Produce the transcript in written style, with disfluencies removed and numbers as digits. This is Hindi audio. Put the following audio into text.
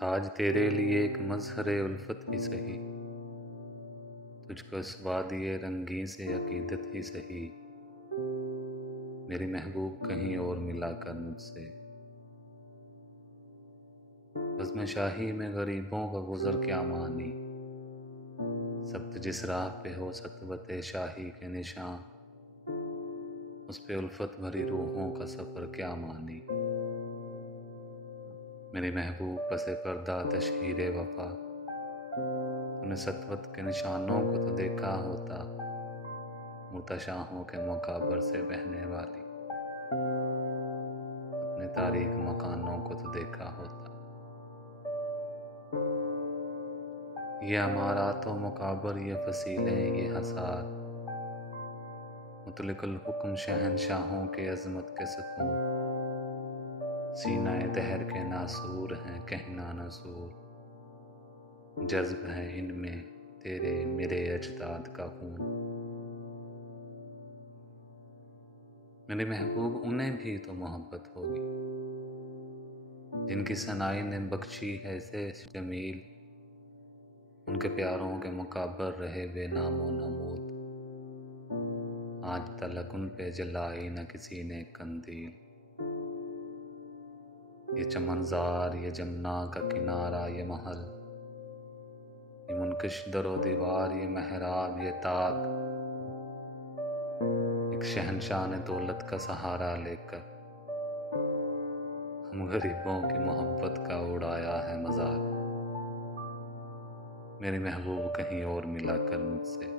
ताज तेरे लिए एक मजहर उल्फत ही सही, तुझको इस वादिये रंगी से अकीदत ही सही। मेरी महबूब कहीं और मिला कर मुझसे, बज़्म शाही में गरीबों का गुज़र क्या मानी। सब्त जिस राह पे हो सतवत शाही के निशान, उस पे उल्फत भरी रूहों का सफ़र क्या मानी। मेरी महबूब पसे पर्दा तशहीरे वफा, तूने सतवत के निशानों को तो देखा होता, मुर्तशाहों के मकाबर से बहने वाली अपने तारीख मकानों को तो देखा होता। ये अमारात व मकाबर, ये फसीलें, ये हसार, मुतलकुल हुक्म शहनशाहों के अज़मत के सतून, सीनाए दहर के नासूर हैं कहना नसूर। जज्ब है इनमें तेरे मेरे अजदाद का खून। मेरे महबूब उन्हें भी तो मोहब्बत होगी, जिनकी सनाई ने बख्शी है से जमील, उनके प्यारों के मुकाबर रहे बेनामो नमूद। आज तलक उन पे जलाई न किसी ने कंदील। ये चमनजार, ये जमुना का किनारा, ये महल, ये मुनकश दरो दीवार, ये मेहराब, ये ताक, एक शहनशाह ने दौलत का सहारा लेकर हम गरीबों की मोहब्बत का उड़ाया है मजाक। मेरी महबूब कहीं और मिला कर मुझसे।